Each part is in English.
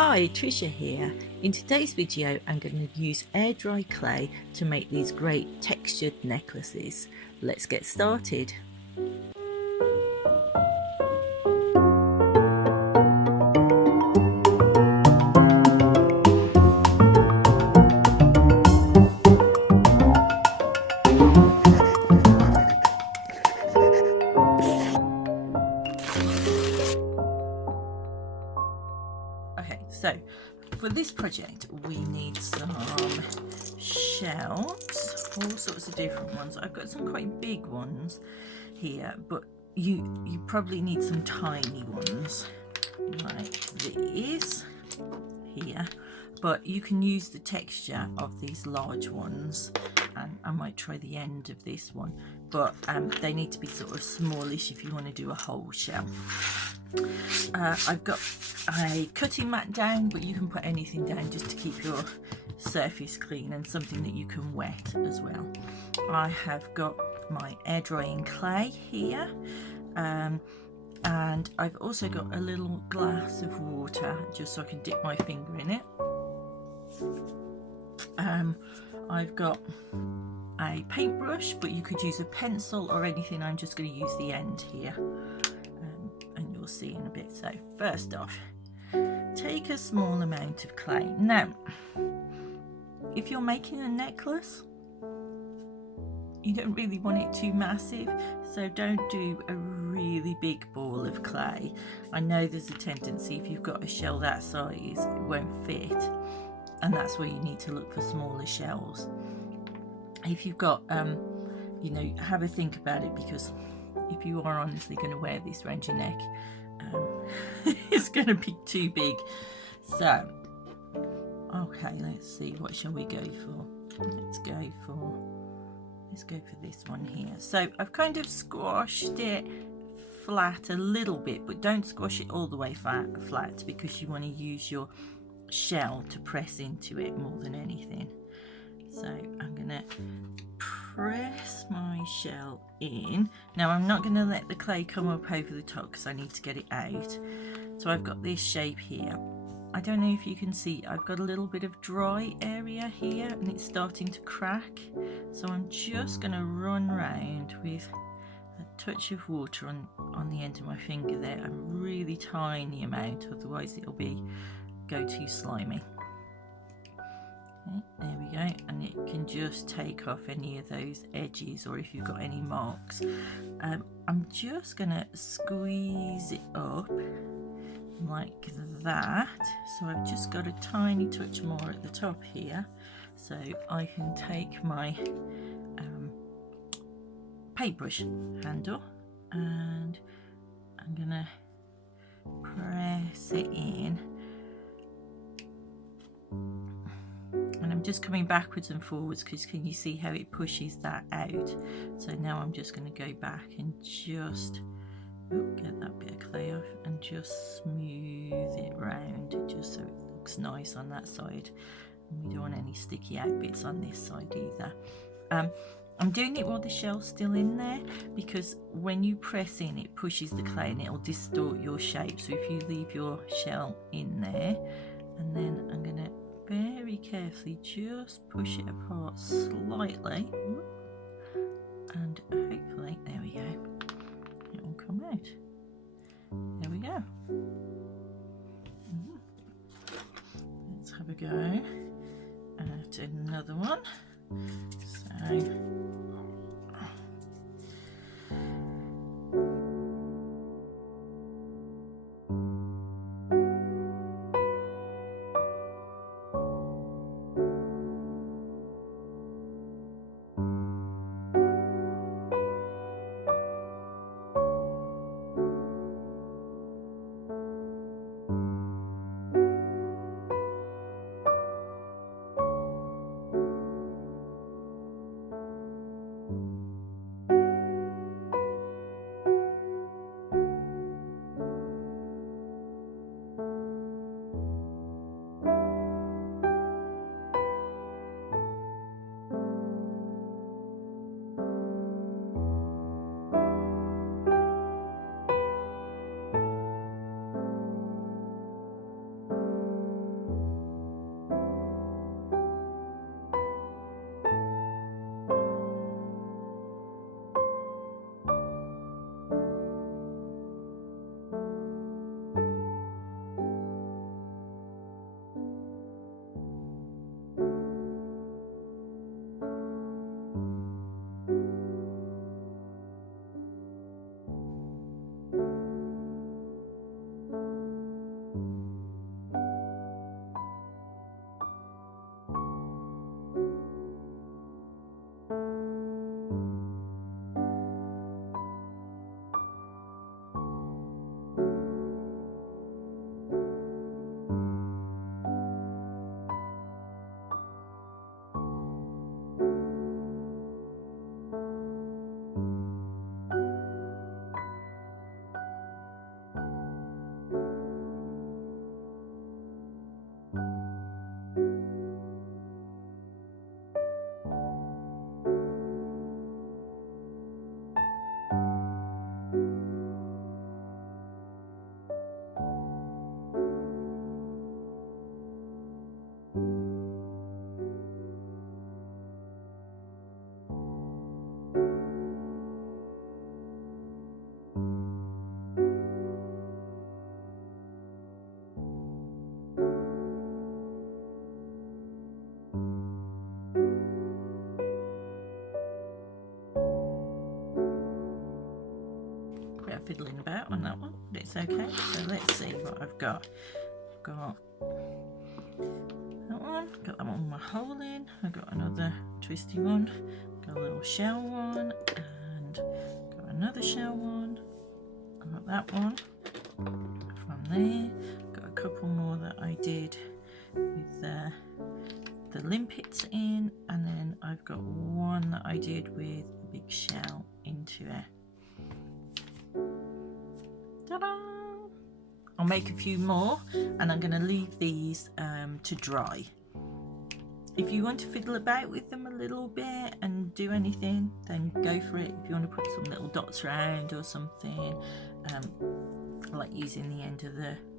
Hi, Trisha here. In today's video I'm going to use air dry clay to make these great textured necklaces. Let's get started. Okay, so for this project we need some shells, all sorts of different ones. I've got some quite big ones here, but you probably need some tiny ones like these here, but you can use the texture of these large ones, and I might try the end of this one, but they need to be sort of smallish if you want to do a whole shell. I've got a cutting mat down, but you can put anything down just to keep your surface clean, and something that you can wet as well. I have got my air drying clay here, and I've also got a little glass of water just so I can dip my finger in it. I've got a paintbrush, but you could use a pencil or anything. I'm just going to use the end here, and you'll see in a bit. So first off, take a small amount of clay. Now if you're making a necklace, you don't really want it too massive, so don't do a really big ball of clay. I know there's a tendency, if you've got a shell that size, it won't fit, and that's where you need to look for smaller shells. If you've got you know, have a think about it, because if you are honestly going to wear this around your neck, it's going to be too big. So okay, let's see, what shall we go for? Let's go for this one here. So I've kind of squashed it flat a little bit, but don't squash it all the way flat, because you want to use your shell to press into it more than anything. So I'm gonna press my shell in. Now I'm not going to let the clay come up over the top because I need to get it out. So I've got this shape here. I don't know if you can see, I've got a little bit of dry area here and it's starting to crack. So I'm just going to run round with a touch of water on the end of my finger there, a really tiny amount, otherwise it'll go too slimy. Okay, there we go, and it can just take off any of those edges, or if you've got any marks. I'm just going to squeeze it up like that, so I've just got a tiny touch more at the top here, so I can take my paintbrush handle and I'm gonna press it in, and I'm just coming backwards and forwards because can you see how it pushes that out? So now I'm just going to go back and just get that bit of clay off and just smooth it round, just so it looks nice on that side, and we don't want any sticky out bits on this side either. I'm doing it while the shell's still in there, because when you press in it pushes the clay and it'll distort your shape. So if you leave your shell in there, and then I'm going to very carefully just push it apart slightly, and hopefully, there we go, it will come out. There we go. Let's have a go at another one. So fiddling about on that one, but it's okay. So let's see what I've got. I've got that one, got that one with my hole in. I've got another twisty one, got a little shell one, and got another shell one. I've got that one from there. Got a couple more that I did with the limpets in, and then I've got one that I did with a big shell into it. Ta-da! I'll make a few more, and I'm going to leave these to dry. If you want to fiddle about with them a little bit and do anything, then go for it. If you want to put some little dots around or something, like using the end of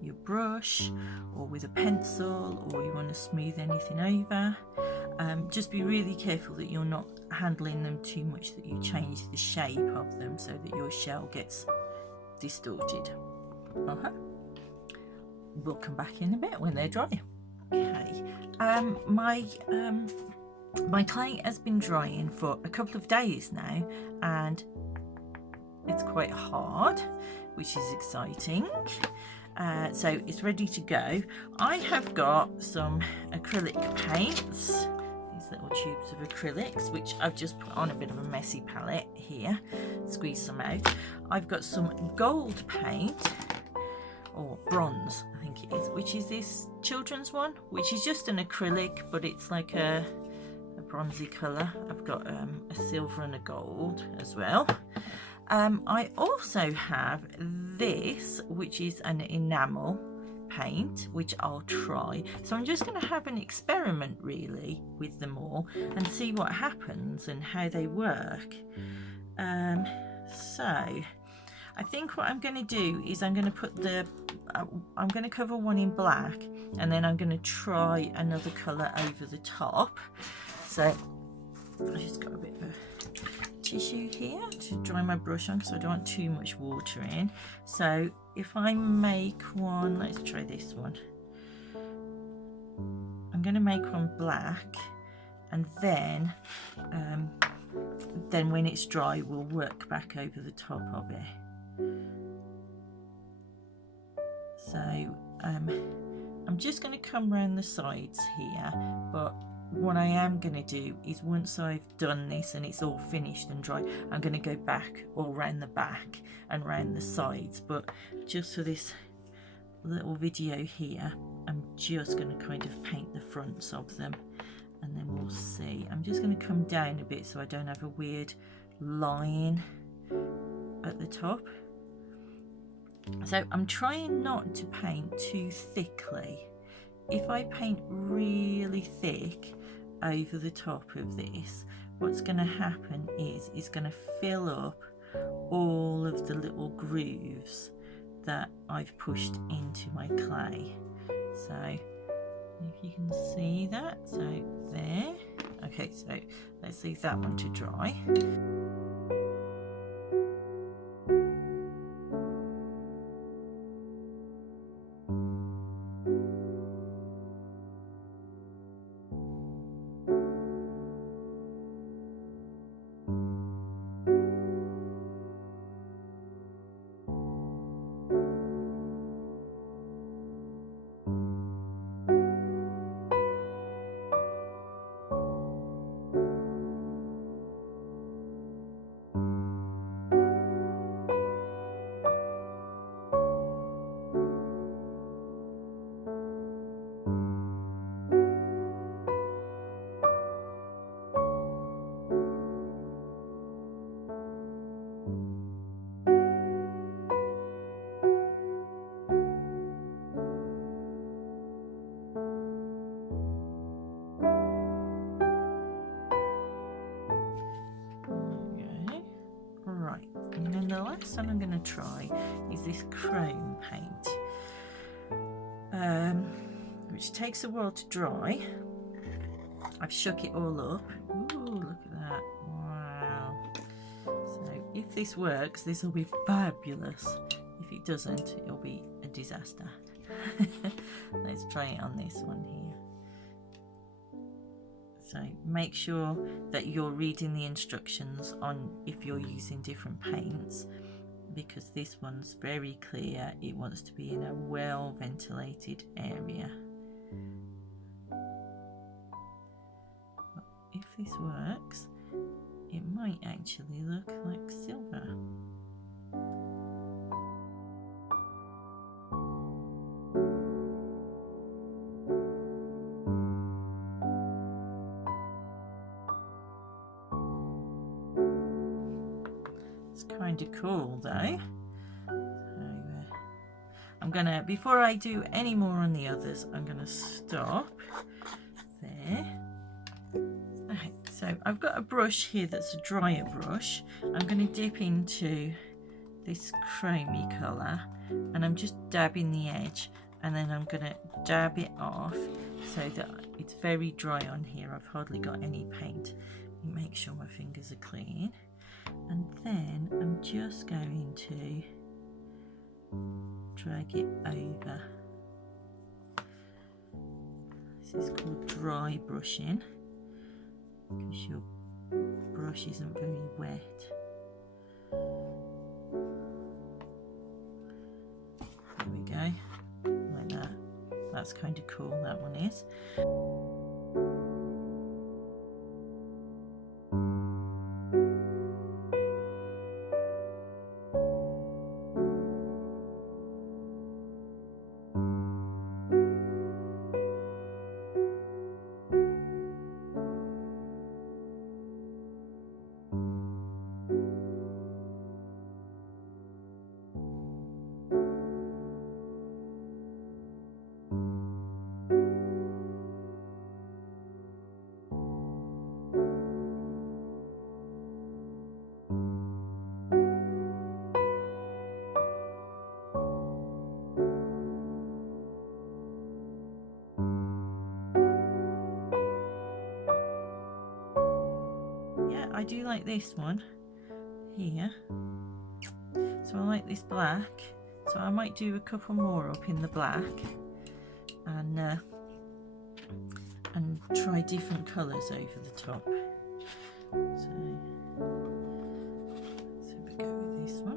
your brush or with a pencil, or you want to smooth anything over, just be really careful that you're not handling them too much, that you change the shape of them so that your shell gets distorted. We'll come back in a bit when they're dry. Okay, my clay has been drying for a couple of days now, and it's quite hard, which is exciting. So it's ready to go. I have got some acrylic paints, these little tubes of acrylics, which I've just put on a bit of a messy palette here, squeeze some out. I've got some gold paint, or bronze I think it is, which is this children's one, which is just an acrylic, but it's like a bronzy colour. I've got a silver and a gold as well. I also have this, which is an enamel paint, which I'll try. So I'm just going to have an experiment really with them all and see what happens and how they work. So I think what I'm going to do is I'm going to put I'm going to cover one in black, and then I'm going to try another colour over the top. So I've just got a bit of tissue here to dry my brush on because I don't want too much water in. So if I make one, let's try this one. I'm going to make one black, and then when it's dry we'll work back over the top of it. So I'm just going to come around the sides here, but what I am going to do is once I've done this and it's all finished and dry, I'm going to go back all around the back and round the sides. But just for this little video here, I'm just going to kind of paint the fronts of them, and then we'll see. I'm just going to come down a bit so I don't have a weird line at the top. So I'm trying not to paint too thickly. If I paint really thick over the top of this, what's going to happen is it's going to fill up all of the little grooves that I've pushed into my clay. So if you can see that, so there. Okay, so let's leave that one to dry. The last one I'm going to try is this chrome paint, which takes a while to dry. I've shook it all up. Ooh, look at that. Wow. So if this works, this will be fabulous. If it doesn't, it'll be a disaster. Let's try it on this one here. So make sure that you're reading the instructions on if you're using different paints. because this one's very clear. It wants to be in a well ventilated area. If this works, it might actually look like silver. It's kind of cool though. So, I'm gonna, before I do any more on the others, I'm gonna stop there. Okay, so I've got a brush here that's a drier brush. I'm going to dip into this chromey colour and I'm just dabbing the edge, and then I'm going to dab it off so that it's very dry on here. I've hardly got any paint. Make sure my fingers are clean, and then I'm just going to drag it over. This is called dry brushing, because your brush isn't very wet. There we go, like that. That's kind of cool, that one is. I do like this one here, so I like this black, so I might do a couple more up in the black and try different colours over the top. So let's have a go with this one.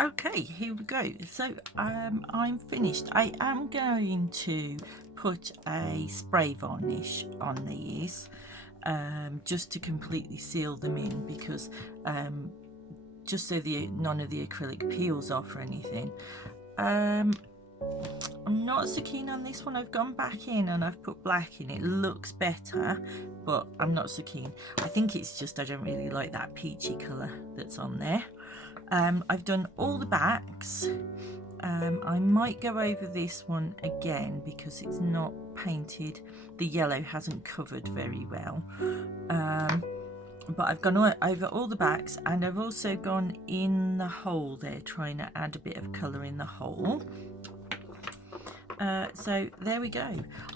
Okay, here we go. So I'm finished. I am going to put a spray varnish on these just to completely seal them in, because just so none of the acrylic peels off or anything. I'm not so keen on this one. I've gone back in and I've put black in. It looks better, but I'm not so keen. I think it's just I don't really like that peachy colour that's on there. I've done all the backs. I might go over this one again because it's not painted. The yellow hasn't covered very well. But I've gone over all the backs, and I've also gone in the hole there, trying to add a bit of colour in the hole. So there we go.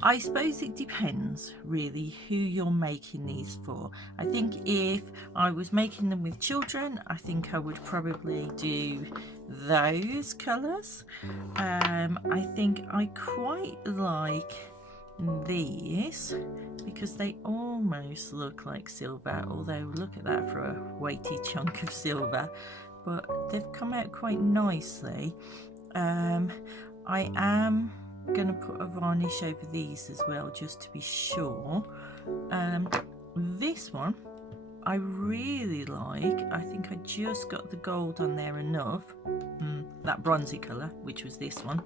I suppose it depends really who you're making these for. I think if I was making them with children, I think I would probably do those colours. I think I quite like these because they almost look like silver, although look at that for a weighty chunk of silver, but they've come out quite nicely. I am going to put a varnish over these as well, just to be sure. This one I really like. I think I just got the gold on there enough, that bronzy colour, which was this one,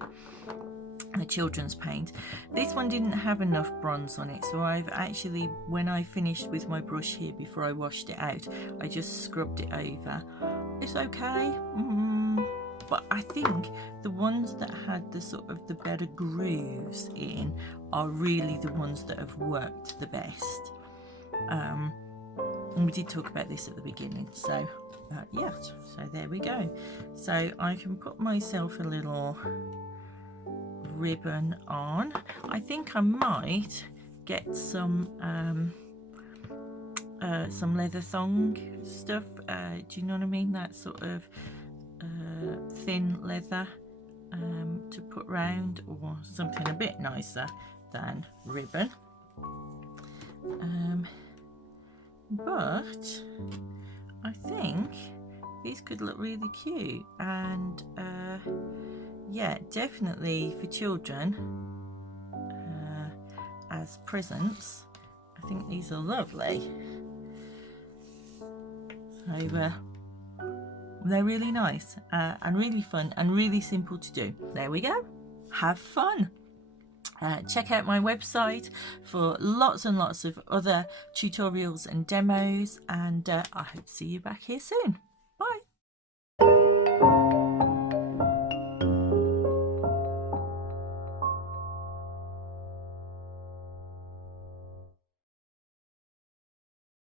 the children's paint. This one didn't have enough bronze on it, so I've actually, when I finished with my brush here before I washed it out, I just scrubbed it over. It's okay, but I think the ones that had the sort of the better grooves in are really the ones that have worked the best. And we did talk about this at the beginning, so yeah, so there we go. So I can put myself a little ribbon on. I think I might get some leather thong stuff, do you know what I mean, that sort of thin leather to put round, or something a bit nicer than ribbon. But I think these could look really cute, and yeah, definitely for children as presents. I think these are lovely. So they're really nice and really fun and really simple to do. There we go. Have fun. Check out my website for lots and lots of other tutorials and demos, and I hope to see you back here soon.